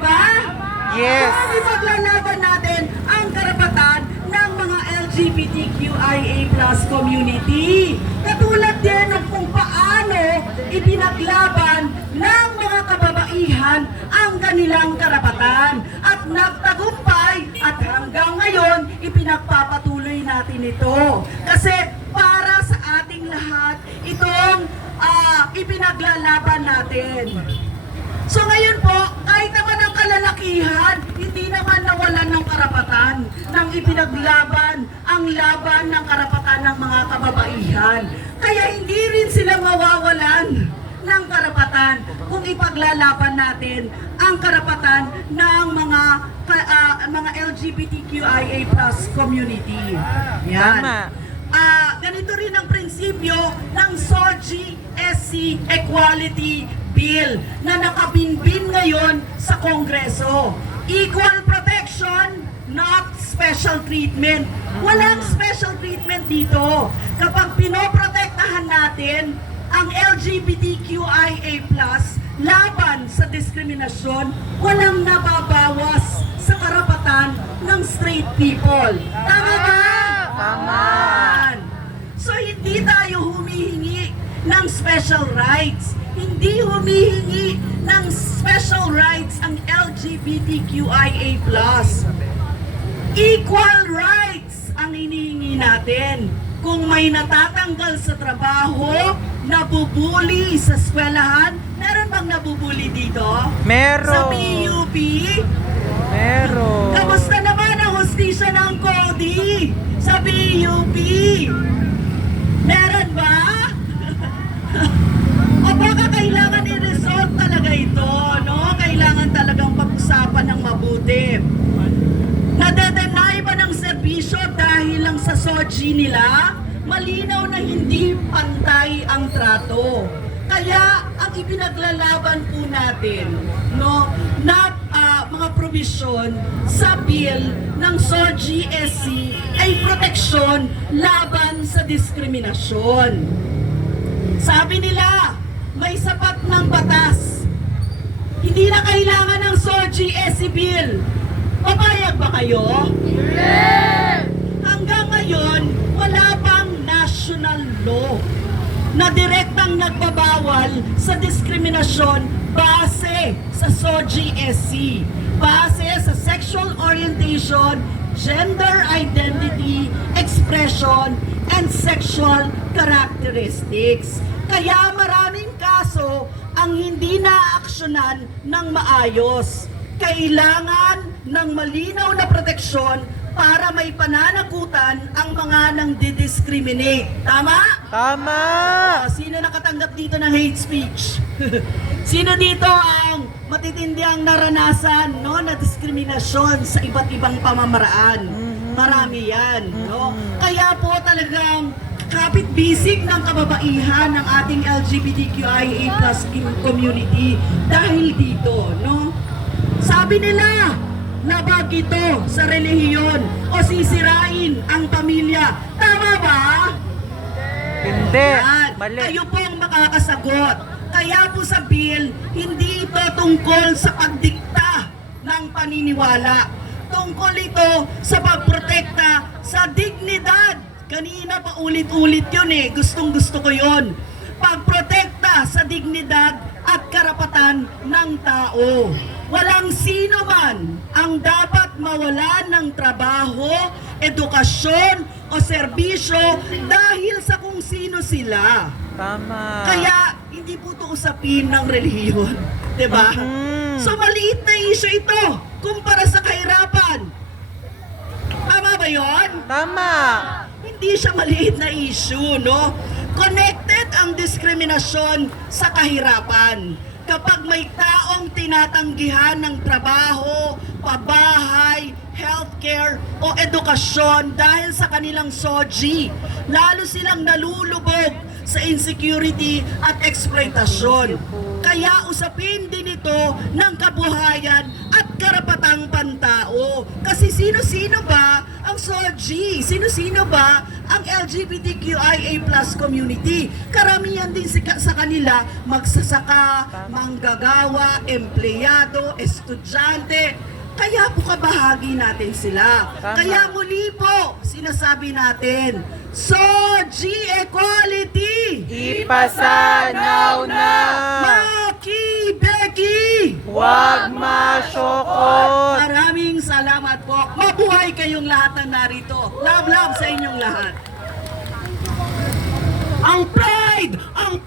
ba? Yes. Kung ipaglalaban natin ang karapatan ng mga LGBTQIA plus community. Katulad din ng kung paano ipinaglaban ng mga kababaihan ang kanilang karapatan. At nagtagumpay at hanggang ngayon ipinagpapatuloy natin ito. Kasi para sa ating lahat itong ipinaglalaban natin. So ngayon po, kahit naman ang kalalakihan, hindi naman nawalan ng karapatan nang ipinaglaban ang laban ng karapatan ng mga kababaihan. Kaya hindi rin sila mawawalan ng karapatan kung ipaglalaban natin ang karapatan ng mga LGBTQIA plus community. Yan. Tama. Ganito rin ang prinsipyo ng SOGI-SC Equality Bill na nakabinbin ngayon sa Kongreso. Equal protection, not special treatment. Walang special treatment dito. Kapag pinoprotektahan natin ang LGBTQIA+, laban sa diskriminasyon, walang nababawas sa karapatan ng straight people. Tama ba? Tama. So hindi tayo humihingi ng special rights. Hindi humihingi ng special rights ang LGBTQIA+. Equal rights ang hinihingi natin. Kung may natatanggal sa trabaho, nabubuli sa eskwelahan, meron bang nabubuli dito? Meron. Sa PUP? Meron. Kamusta naman ang hustisya ng CODI sa PUP? Meron ba? O baka kailangan i-resolve talaga ito, no? Kailangan talagang pag-usapan ng mabuti. Nade-deny ba ng serbisyo dahil lang sa SOGI nila? Malinaw na hindi pantay ang trato. Kaya ang ipinaglalaban po natin, no, na mga probisyon sa bill ng SOGI-SC ay proteksyon laban sa diskriminasyon. Sabi nila, may sapat ng batas. Hindi na kailangan ng SOGI-SC bill. Papayag ba kayo? Yes! Hanggang ngayon, wala pang national law na direktang nagbabawal sa diskriminasyon base sa SOGI-SC, base sa sexual orientation, gender identity, expression, and sexual characteristics. Kaya maraming kaso ang hindi naaaksyonan ng maayos. Kailangan ng malinaw na proteksyon para may pananagutan ang mga nang didiscriminate. Tama? Tama. Sino nakatanggap dito ng hate speech? Sino dito ang matitindi ang naranasan, no, na diskriminasyon sa iba't ibang pamamaraan? Marami yan, no? Kaya po talagang kapit-bisig ng kababaihan ng ating LGBTQIA+ community dahil dito, no? Sabi nila, labag ito sa relihiyon o sisirain ang pamilya. Tama ba? Hindi. Yan. Mali. Kayo po ang makakasagot. Kaya po sa bill, hindi ito tungkol sa pagdikta ng paniniwala. Tungkol ito sa pagprotekta sa dignidad. Kanina pa ulit-ulit yun eh. Gustong-gusto ko yun. Pagprotekta sa dignidad at karapatan ng tao. Walang sino man ang dapat mawalan ng trabaho, edukasyon o serbisyo dahil sa kung sino sila. Tama. Kaya hindi po ito usapin ng relihiyon, 'di ba? So maliit na issue ito kumpara sa kahirapan. Tama ba 'yon? Tama. Hindi siya maliit na issue, no? Connected ang diskriminasyon sa kahirapan. Kapag may taong tinatanggihan ng trabaho, pabahay, healthcare o edukasyon dahil sa kanilang SOGI, lalo silang nalulubog sa insecurity at exploitasyon. Kaya usapin din ito ng kabuhayan at karapatang pantao. Kasi sino-sino ba ang SOGI. Sino-sino ba ang LGBTQIA plus community? Karamihan din sa kanila, magsasaka, manggagawa, empleyado, estudyante. Kaya po kabahagi natin sila. Tama. Kaya muli po, sinasabi natin, SOGI Equality! Ipasanaw na! Maki Becky! Huwag masyokot! Maraming salamat po. Mabuhay kayong lahat na narito. Love, love sa inyong lahat. Ang pride! Ang